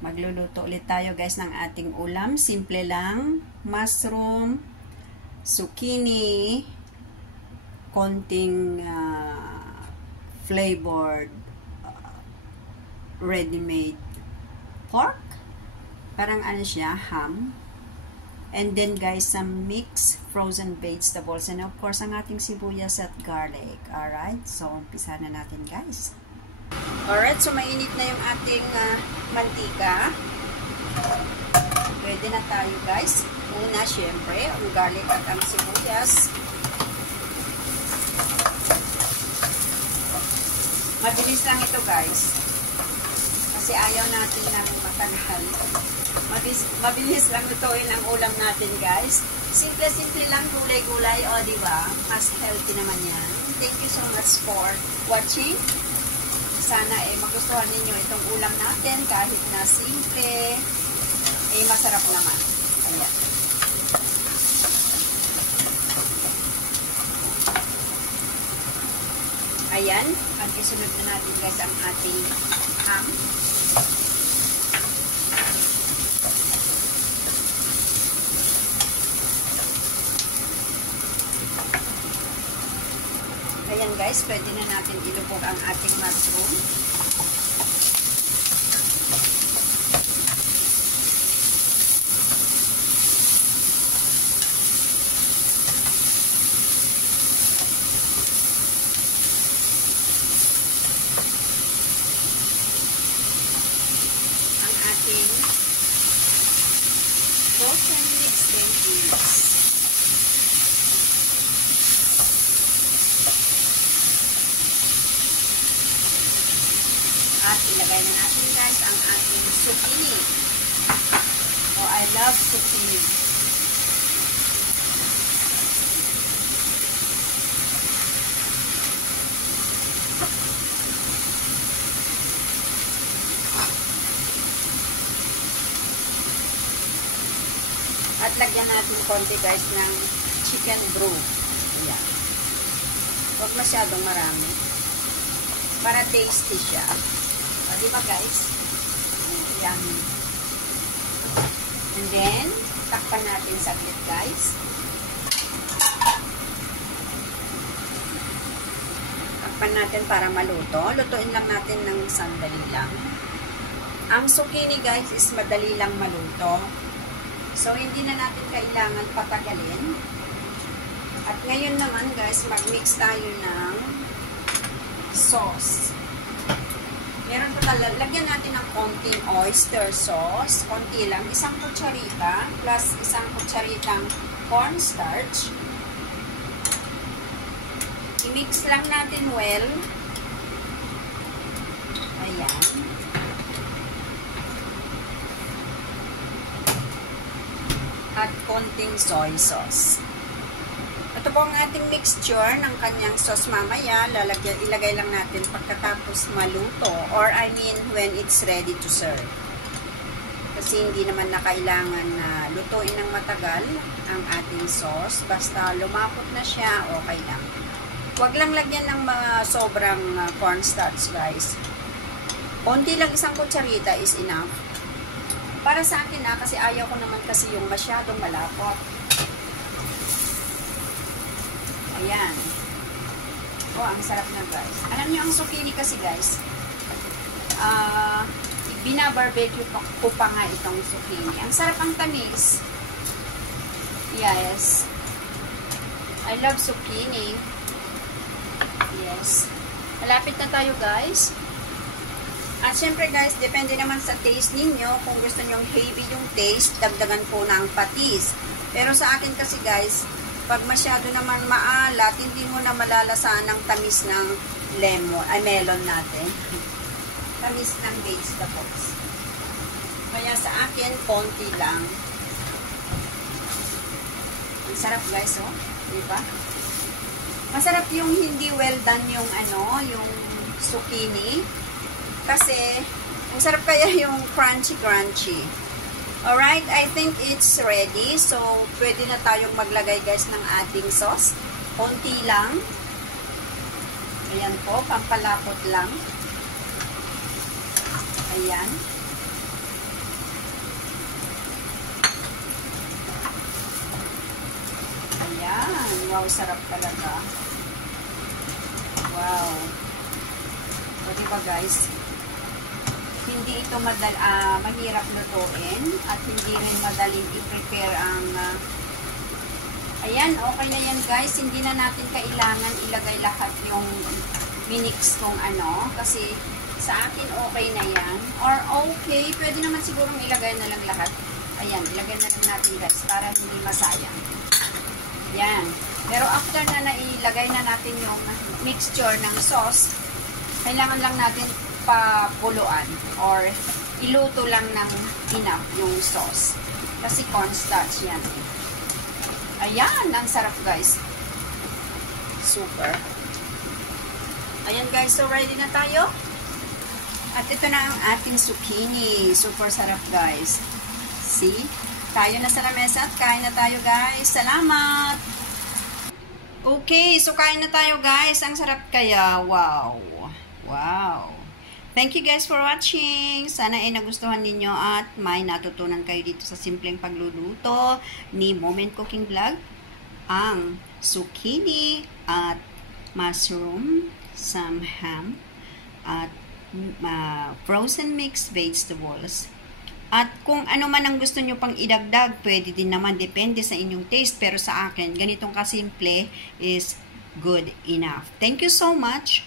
Magluluto ulit tayo guys ng ating ulam. Simple lang. Mushroom, zucchini, konting flavored ready-made pork. Parang ano siya, ham. And then guys, some mixed frozen vegetables. And of course, ang ating sibuyas at garlic. Alright, so umpisa na natin guys. Alright, so mainit na yung ating mantika. Pwede na tayo guys. Una, syempre, ang garlic at ang sibuyas. Mabilis lang ito guys. Kasi ayaw natin ng matanghal. Mabilis lang lutuin ang ulam natin guys. Simple-simple lang, gulay-gulay. O, diba? Mas healthy naman yan. Thank you so much for watching. Sana magustuhan ninyo itong ulam natin kahit na simple. Masarap naman. Ayan. Ayan. Pagkisunod na natin guys ang ating ham. Ayan guys, pwede na natin ilubog ang ating mushroom. Ang ating frozen mixed veggies. At ilagay na natin guys ang ating zucchini. Oh, I love zucchini. At lagyan natin konti guys ng chicken broth. Ayan. Huwag masyadong marami. Para tasty siya. O, diba guys? Ayan. And then, takpan natin saglit guys. Takpan natin para maluto. Lutuin lang natin ng sandali lang. Ang zucchini guys is madali lang maluto. So, hindi na natin kailangan patagalin. At ngayon naman guys, mag-mix tayo ng sauce. Meron po talaga, lagyan natin ng konting oyster sauce. Konti lang, isang kutsarita plus isang kutsaritang cornstarch. I-mix lang natin well. Ayan. At konting soy sauce. Ito po ang ating mixture ng kanyang sauce mamaya. Ilagay lang natin pagkatapos maluto. Or I mean, when it's ready to serve. Kasi hindi naman na kailangan na lutuin ng matagal ang ating sauce. Basta lumapot na siya, okay lang. Huwag lang lagyan ng mga sobrang cornstarch, guys. Konti lang, isang kutsarita is enough. Para sa akin kasi ayaw ko naman kasi yung masyadong malapot. Ayan. Oh, ang sarap na guys. Alam niyo ang zucchini kasi guys, binabarbecue ko pa nga itong zucchini. Ang sarap ang tamis. Yes. I love zucchini. Yes. Malapit na tayo guys. At syempre guys, depende naman sa taste ninyo. Kung gusto nyong heavy yung taste, dagdagan po ng patis. Pero sa akin kasi guys, pag masyado naman maalat, hindi mo na malalasan ang tamis ng melon natin. Tamis ng vegetables. Kaya sa akin, konti lang. Ang sarap guys, oh. Diba? Masarap yung hindi well done yung yung zucchini. Kasi, ang sarap kaya yung crunchy-crunchy. Alright, I think it's ready. So, pwede na tayong maglagay guys ng ating sauce. Konti lang. Ayan po, pampalapot lang. Ayan. Wow, sarap talaga. Wow. So, diba guys? Hindi ito mahirap lutuin at hindi rin madaling i-prepare ang ayan, okay na yan guys. Hindi na natin kailangan ilagay lahat yung minix kong kasi sa akin okay na yan. Or okay, pwede naman sigurong ilagay na lang lahat. Ayan, ilagay na lang natin guys para hindi masayang. Yan. Pero after na nailagay na natin yung mixture ng sauce, kailangan lang natin pakuluan or iluto lang ng enough yung sauce. Kasi cornstarch yan. Ayan, ang sarap guys. Super. Ayan guys, so ready na tayo. At ito na ang ating zucchini. Super sarap guys. See? Tayo na sa lamesa at kain na tayo guys. Salamat! Okay, so kain na tayo guys. Ang sarap kaya. Wow. Wow. Thank you guys for watching. Sana ay nagustuhan ninyo at may natutunan kayo dito sa simpleng pagluluto ni Moment Cooking Vlog. Ang zucchini at mushroom, some ham, at frozen mixed vegetables. At kung ano man ang gusto nyo pang idagdag, pwede din naman, depende sa inyong taste. Pero sa akin, ganitong kasimple is good enough. Thank you so much.